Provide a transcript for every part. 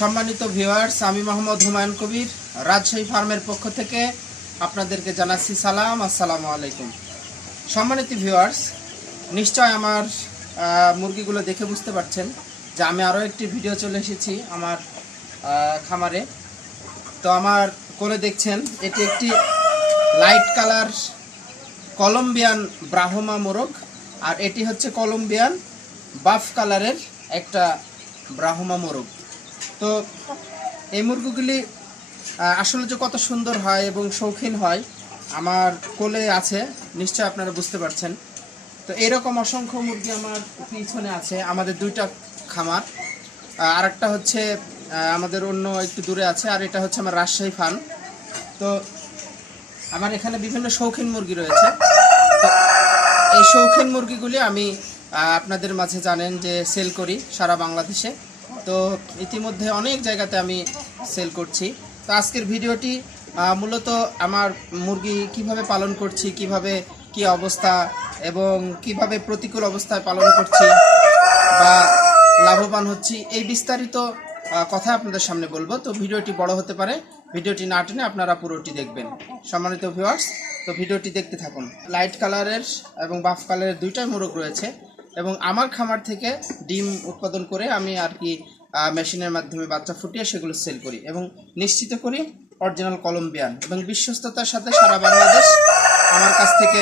সম্মানিত ভিউয়ার্স, আমি মোহাম্মদ হুমায়ুন কবির রাজশাহী ফার্মের পক্ষ থেকে আপনাদেরকে জানাচ্ছি সালাম, আসসালামু আলাইকুম। সম্মানিত ভিউয়ার্স, নিশ্চয় আমার মুরগিগুলো দেখে বুঝতে পারছেন যে আমি আরও একটি ভিডিও চলে এসেছি আমার খামারে। তো আমার কোলে দেখছেন এটি একটি লাইট কালার কলম্বিয়ান ব্রাহ্মা মোরগ, আর এটি হচ্ছে কলম্বিয়ান বাফ কালারের একটা ব্রাহ্মা মোরগ। তো এই মুরগিগুলি আসলে যে কত সুন্দর হয় এবং শৌখিন হয় আমার কোলে আছে, নিশ্চয় আপনারা বুঝতে পারছেন। তো এরকম অসংখ্য মুরগি আমার পিছনে আছে। আমাদের দুইটা খামার, আর একটা হচ্ছে আমাদের অন্য একটু দূরে আছে, আর এটা হচ্ছে আমার রাজশাহী ফার্ম। তো আমার এখানে বিভিন্ন শৌখিন মুরগি রয়েছে। তো এই শৌখিন মুরগিগুলি আমি আপনাদের মাঝে জানেন যে সেল করি সারা বাংলাদেশে। তো ইতিমধ্যে অনেক জায়গাতে আমি সেল করছি। তো আজকের ভিডিওটি মূলত আমার মুরগি কিভাবে পালন করছি, কিভাবে কি অবস্থা এবং কিভাবে প্রতিকূল অবস্থায় পালন করছি বা লাভবান হচ্ছি, এই বিস্তারিত কথা আপনাদের সামনে বলবো। তো ভিডিওটি বড় হতে পারে, ভিডিওটি না টেনে আপনারা পুরোটি দেখবেন। সম্মানিত ভিউয়ার্স, তো ভিডিওটি দেখতে থাকুন। লাইট কালারের এবং বাফ কালারের দুইটাই মোরগ রয়েছে এবং আমার খামার থেকে ডিম উৎপাদন করে আমি আর কি মেশিনের মাধ্যমে বাচ্চা ফুটিয়ে সেগুলো সেল করি এবং নিশ্চিত করি অরিজিনাল কলম্বিয়ান, এবং বিশ্বস্ততার সাথে সারা বাংলাদেশ আমার কাছ থেকে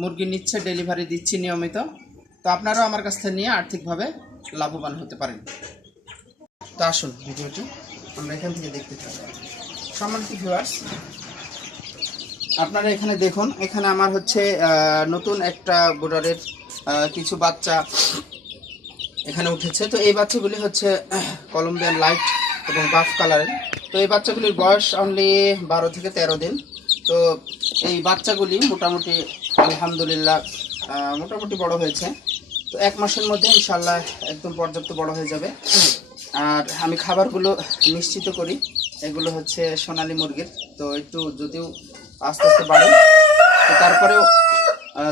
মুরগি নিচ্ছে, ডেলিভারি দিচ্ছি নিয়মিত। তো আপনারাও আমার কাছ থেকে নিয়ে আর্থিকভাবে লাভবান হতে পারেন। তো আসুন ভিডিওটি আমরা এখান থেকে দেখতে থাকি। সম্মানিত ভিউয়ার্স, আপনারা এখানে দেখুন, এখানে আমার হচ্ছে নতুন একটা বোর্ডারের কিছু বাচ্চা এখানে উঠেছে। তো এই বাচ্চাগুলি হচ্ছে কলম্বিয়ান লাইট এবং বাফ কালারের। তো এই বাচ্চাগুলির বয়স অনলি 12 থেকে 13 দিন। তো এই বাচ্চাগুলি মোটামুটি আলহামদুলিল্লাহ মোটামুটি বড় হয়েছে। তো 1 মাসের মধ্যে ইনশাল্লাহ একদম পর্যাপ্ত বড় হয়ে যাবে। আর আমি খাবারগুলো নিশ্চিত করি, এগুলো হচ্ছে সোনালী মুরগির। তো একটু যদিও আস্তে আস্তে বাড়ে, তো তারপরেও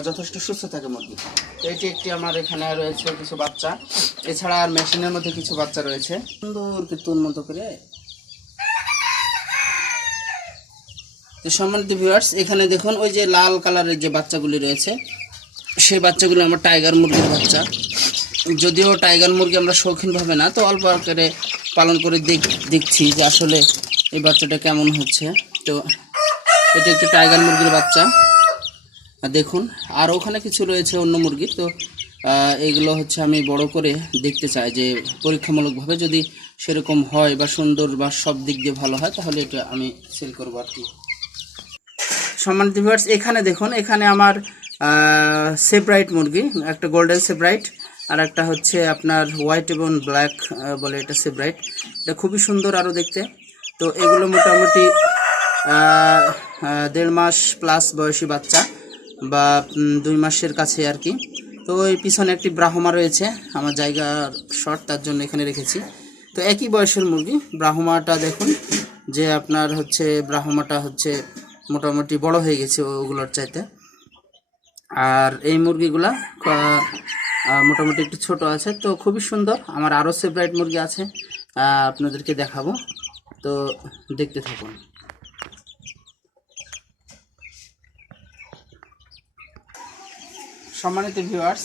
যথেষ্ট সুস্থ থাকে মুরগি। তো এটি একটি আমার এখানে রয়েছে কিছু বাচ্চা, এছাড়া আর মেশিনের মধ্যে কিছু বাচ্চা রয়েছে সুন্দর কীর্তন মতো করে। তো সম্মানিত ভিউয়ার্স, এখানে দেখুন ওই যে লাল কালারের যে বাচ্চাগুলি রয়েছে, সেই বাচ্চাগুলো আমার টাইগার মুরগির বাচ্চা। যদিও টাইগার মুরগি আমরা শৌখিনভাবে না, তো অল্প আকারে পালন করে দেখছি যে আসলে এই বাচ্চাটা কেমন হচ্ছে। তো এটা একটি টাইগার মুরগির বাচ্চা দেখুন। আর ওখানে কিছু রয়েছে অন্য মুরগি। তো এইগুলো হচ্ছে আমি বড় করে দেখতে চাই যে পরীক্ষামূলকভাবে যদি সেরকম হয় বা সুন্দর বা সব দিক দিয়ে ভালো হয়, তাহলে এটা আমি সেল করবো আর কি। সম্মানিত ভিউয়ার্স, এখানে দেখুন, এখানে আমার সেপারেট মুরগি, একটা গোল্ডেন সেপারেট আর একটা হচ্ছে আপনার হোয়াইট এবং ব্ল্যাক বলে এটা সেপারেট। এটা খুবই সুন্দর আরও দেখতে। তো এগুলো মোটামুটি 1.5 মাস প্লাস বয়সী বাচ্চা বা 2 মাসের কাছে আর কি। তো ওই পিছনে একটি ব্রাহ্মা রয়েছে, আমার জায়গা শর্ট তার জন্য এখানে রেখেছি। তো একই বয়সের মুরগি। ব্রাহ্মাটা দেখুন যে আপনার হচ্ছে ব্রাহ্মাটা হচ্ছে মোটামুটি বড় হয়ে গেছে ওগুলোর চাইতে। আর এই মুরগিগুলা মোটামুটি একটু ছোট আছে। তো খুবই সুন্দর। আমার আরও সেপারেট মুরগি আছে, আপনাদেরকে দেখাবো। তো দেখতে থাকুন। সম্মানিত ভিউয়ার্স,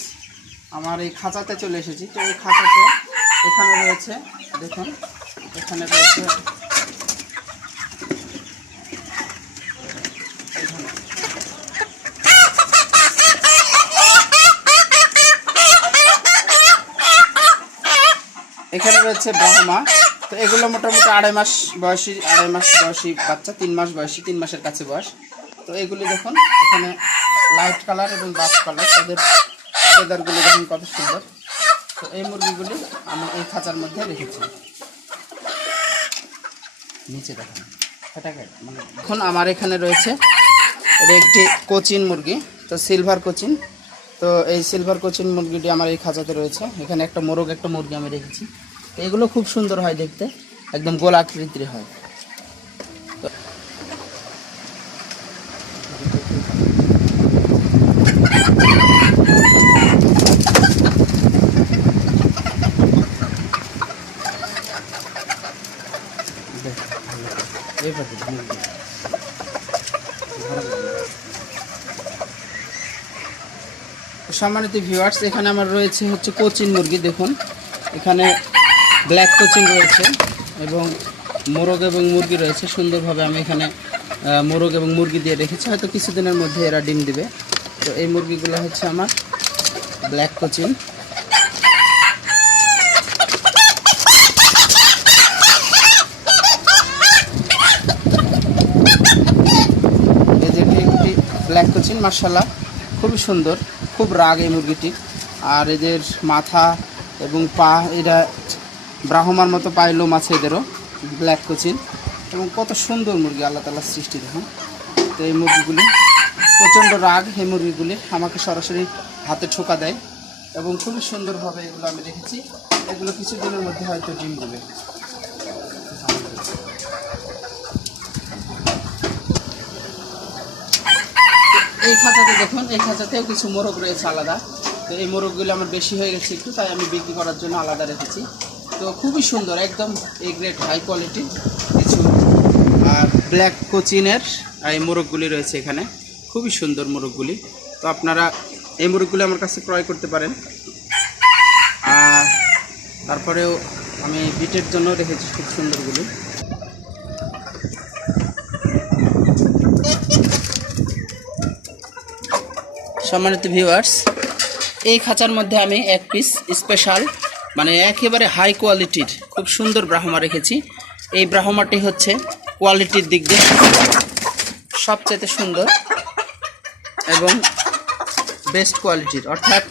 আমার এই খাঁচাতে চলে এসেছি। তো এই খাঁচাতে এখানে রয়েছে দেখুন, এখানে রয়েছে ব্রাহ্মা। তো এগুলো মোটামুটি 2.5 মাস বয়সী বাচ্চা, 3 মাস বয়সী, 3 মাসের কাছে বয়স। তো এগুলি দেখুন, এখানে লাইট কালার এবং বাফ কালার, তাদের ফেদারগুলি দেখুন কত সুন্দর। তো এই মুরগিগুলি আমি এই খাঁচার মধ্যে রেখেছি। নিচে দেখুন মানে এখন আমার এখানে রয়েছে এটা একটি কোচিন মুরগি, তো সিলভার কোচিন। তো এই সিলভার কোচিন মুরগিটি আমার এই খাঁচাতে রয়েছে। এখানে একটা মোরগ, একটা মুরগি আমি রেখেছি। এগুলো খুব সুন্দর হয় দেখতে, একদম গোল আকৃতির হয়। সম্মানিত ভিউয়ার্স, এখানে আমার রয়েছে হচ্ছে কোচিন মুরগি। দেখুন এখানে ব্ল্যাক কোচিন রয়েছে এবং মোরগ এবং মুরগি রয়েছে। সুন্দরভাবে আমি এখানে মোরগ এবং মুরগি দিয়ে রেখেছি, হয়তো কিছুদিনের মধ্যে এরা ডিম দিবে। তো এই মুরগিগুলো হচ্ছে আমার ব্ল্যাক কোচিন। এই যে একটি ব্ল্যাক কোচিন, মাশাআল্লাহ খুবই সুন্দর, খুব রাগ এই মুরগিটি। আর এদের মাথা এবং পা, এরা ব্রাহ্মার মতো পায়ে লোম আছে এদেরও, ব্ল্যাক কোচিন। এবং কত সুন্দর মুরগি, আল্লাহ তাআলার সৃষ্টি দেখুন। তো এই মুরগিগুলি প্রচণ্ড রাগ, এই মুরগিগুলি আমাকে সরাসরি হাতে ঠোকা দেয় এবং খুবই সুন্দরভাবে এগুলো আমি রেখেছি। এগুলো কিছুদিনের মধ্যে হয়তো ডিম দেবে। এই খাঁচাতে দেখুন, এই খাঁচাতেও কিছু মোরগ রয়েছে আলাদা। তো এই মোরগগুলো আমার বেশি হয়ে গেছে একটু, তাই আমি বিক্রি করার জন্য আলাদা রেখেছি। তো খুবই সুন্দর, একদম এ গ্রেড হাই কোয়ালিটি কিছু ব্ল্যাক কোচিনের এই মোরগগুলি রয়েছে এখানে, খুবই সুন্দর মোরগগুলি। তো আপনারা এই মোরগগুলি আমার কাছে ক্রয় করতে পারেন। তারপরেও আমি বিটের জন্য রেখেছি খুব সুন্দরগুলি। সম্মানিত ভিউয়ার্স, এই খাঁচার মধ্যে আমি এক পিস স্পেশাল, মানে একেবারে হাই কোয়ালিটির খুব সুন্দর ব্রাহ্মা রেখেছি। এই ব্রাহ্মাটি হচ্ছে কোয়ালিটির দিক দিয়ে সবচেয়ে সুন্দর এবং বেস্ট কোয়ালিটির, অর্থাৎ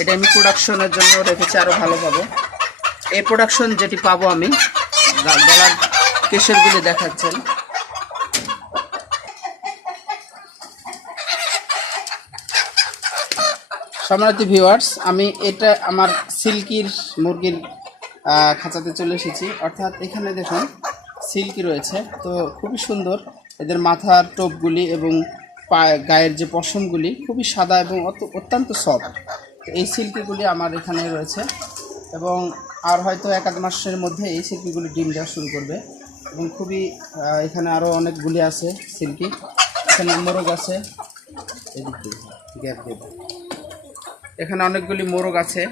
এটা আমি প্রোডাকশনের জন্য রেখেছি আরও ভালো পাবো। এই প্রোডাকশন যেটি পাবো আমি, গলার কেশরগুলি দেখাচ্ছেন, সম্মানিত ভিউয়ার্স, আমি এটা আমার সিল্কির মুরগির খাঁচাতে চলে এসেছি। অর্থাৎ এখানে দেখুন সিল্কি রয়েছে, তো খুবই সুন্দর। এদের মাথার টোপগুলি এবং গায়ের যে পশমগুলি খুবই সাদা এবং অত্যন্ত সফট। এই সিল্কিগুলি আমার এখানে রয়েছে এবং আর হয়তো 1-1 মাসের মধ্যে এই সিল্কিগুলি ডিম দেওয়া শুরু করবে। এবং খুবই এখানে আরও অনেকগুলি আছে সিল্কি। এখানে মোরগ আছে, এখানে অনেকগুলি মোরগ আছে,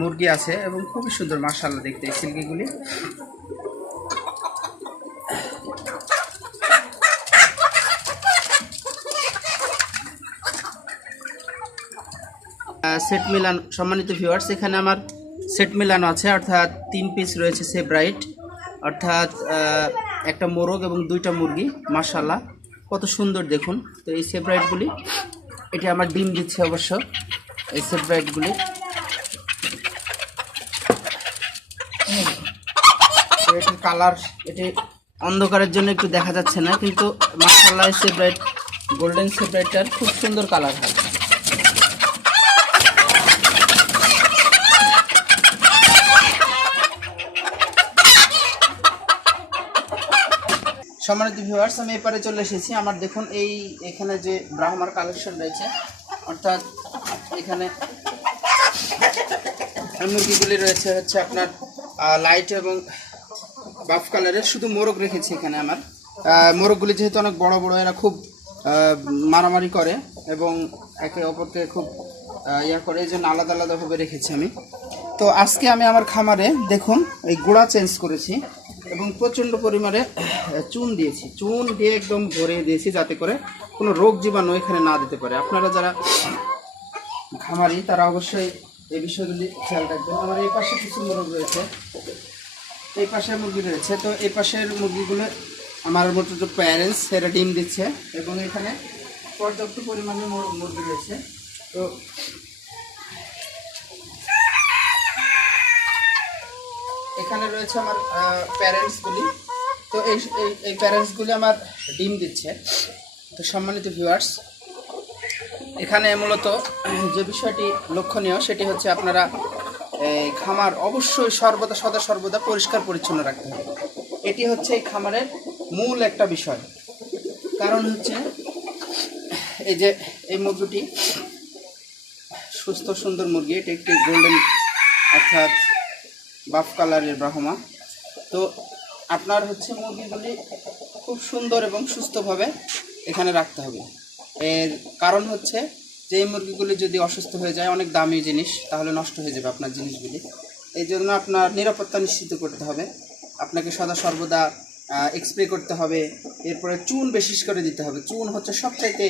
মুরগি আছে এবং খুবই সুন্দর মাশাআল্লাহ দেখতে এই সিল্কিগুলি। সেট মিলান, সম্মানিত ভিউয়ার্স, এখানে আমার সেট মিলানো আছে, অর্থাৎ 3 পিস রয়েছে সেব্রাইট, অর্থাৎ একটা মোরগ এবং 2টা মুরগি। মাশাআল্লাহ কত সুন্দর দেখুন। তো এই সেব্রাইটগুলি, এটি আমার ডিম দিচ্ছে অবশ্য। এই সেব্রাইটগুলি এটির কালার, এটি অন্ধকারের জন্য একটু দেখা যাচ্ছে না, কিন্তু মাশাআল্লাহ সেব্রাইট, গোল্ডেন সেব্রাইটটার খুব সুন্দর কালার হয়। সম্মানিত ভিউয়ার্স, আমি এপারে চলে এসেছি। আমার দেখুন এখানে যে ব্রাহ্মার কালেকশন রয়েছে, অর্থাৎ এখানে মুরগিগুলি রয়েছে হচ্ছে আপনার লাইট এবং বাফ কালারের। শুধু মোরগ রেখেছি এখানে আমার। মোরগগুলি যেহেতু অনেক বড় বড়, এরা খুব মারামারি করে এবং একে অপরকে খুব ইয়া করে, এই জন্য আলাদা আলাদাভাবে রেখেছি আমি। তো আজকে আমি আমার খামারে দেখুন এই গোড়া চেঞ্জ করেছি এবং প্রচণ্ড পরিমাণে চুন দিয়েছি, চুন দিয়ে একদম ভরে দিয়েছি যাতে করে কোনো রোগ জীবাণু এখানে না দিতে পারে। আপনারা যারা খামারি তারা অবশ্যই এই বিষয়গুলি খেয়াল রাখবেন। আমার এই পাশে কিছু মোরগ রয়েছে, এই পাশে মুরগি রয়েছে। তো এই পাশের মুরগিগুলো আমার মতো যে প্যারেন্টস, এরা ডিম দিচ্ছে এবং এখানে পর্যাপ্ত পরিমাণে মুরগি রয়েছে। তো এখানে রয়েছে আমার প্যারেন্টসগুলি। তো এই প্যারেন্টসগুলি আমার ডিম দিচ্ছে। তো সম্মানিত ভিউয়ার্স, এখানে মূলত যে বিষয়টি লক্ষণীয় সেটি হচ্ছে আপনারা খামার অবশ্যই সদা সর্বদা পরিষ্কার পরিচ্ছন্ন রাখতে হবে। এটি হচ্ছে এই খামারের মূল একটা বিষয়। কারণ হচ্ছে এই যে এই মুরগিটি সুস্থ সুন্দর মুরগি, এটি একটি গোল্ডেন অর্থাৎ বাফ কালারের ব্রাহ্মা। তো আপনার হচ্ছে মুরগিগুলি খুব সুন্দর এবং সুস্থভাবে এখানে রাখতে হবে। এর কারণ হচ্ছে যে এই মুরগিগুলি যদি অসুস্থ হয়ে যায়, অনেক দামি জিনিস, তাহলে নষ্ট হয়ে যাবে আপনার জিনিসগুলি। এই জন্য আপনার নিরাপত্তা নিশ্চিত করতে হবে। আপনাকে সদা সর্বদা স্প্রে করতে হবে। এরপরে চুন বিশেষ করে দিতে হবে। চুন হচ্ছে সবচাইতে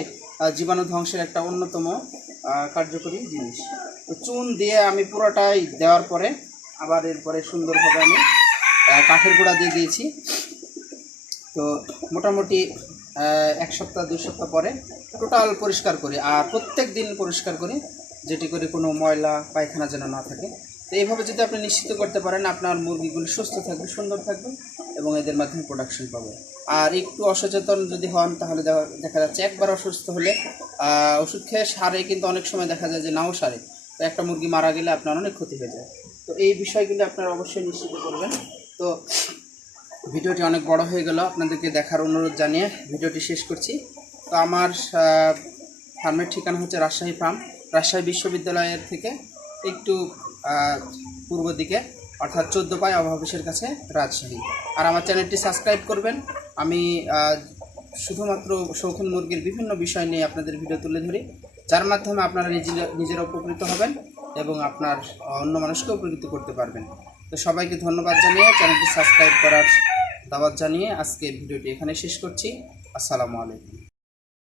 জীবাণু ধ্বংসের একটা অন্যতম কার্যকরী জিনিস। তো চুন দিয়ে আমি পুরোটাই দেওয়ার পরে আবার এরপরে সুন্দরভাবে আমি কাঠের গুঁড়া দিয়ে দিয়েছি। তো মোটামুটি 1 সপ্তাহ 2 সপ্তাহ পরে টোটাল পরিষ্কার করি, আর প্রত্যেক দিন পরিষ্কার করি, যেটি করে কোনো ময়লা পায়খানা যেন না থাকে। তো এইভাবে যদি আপনি নিশ্চিত করতে পারেন, আপনার মুরগিগুলি সুস্থ থাকবে, সুন্দর থাকবে এবং এদের মাধ্যমে প্রোডাকশন পাবে। আর একটু অসচেতন যদি হন, তাহলে দেখা যাচ্ছে একবার অসুস্থ হলে ওষুধ খেয়ে সারে, কিন্তু অনেক সময় দেখা যায় যে নাও সারে। তো একটা মুরগি মারা গেলে আপনার অনেক ক্ষতি হয়ে যায়। তো এই বিষয়গুলি আপনারা অবশ্যই নিশ্চিত করবেন। তো ভিডিওটি অনেক বড় হয়ে গেল, আপনাদেরকে দেখার অনুরোধ জানিয়ে ভিডিওটি শেষ করছি। তো আমার ফার্মের ঠিকানা হচ্ছে রাজশাহী ফার্ম, রাজশাহী বিশ্ববিদ্যালয়ের থেকে একটু পূর্ব দিকে, অর্থাৎ 14 পাই অফিসের কাছে, রাজশাহী। আর আমার চ্যানেলটি সাবস্ক্রাইব করবেন। আমি শুধুমাত্র শৌখিন মুরগির বিভিন্ন বিষয় নিয়ে আপনাদের ভিডিও তুলে ধরি, যার মাধ্যমে আপনারা নিজেরা উপকৃত হবেন এবং আপনার অন্য মানুষকে উপকৃত করতে পারবেন। তো সবাইকে ধন্যবাদ জানিয়ে, চ্যানেলটি সাবস্ক্রাইব করার দাওয়াত জানিয়ে আজকের ভিডিওটি এখানে শেষ করছি। আসসালামু আলাইকুম।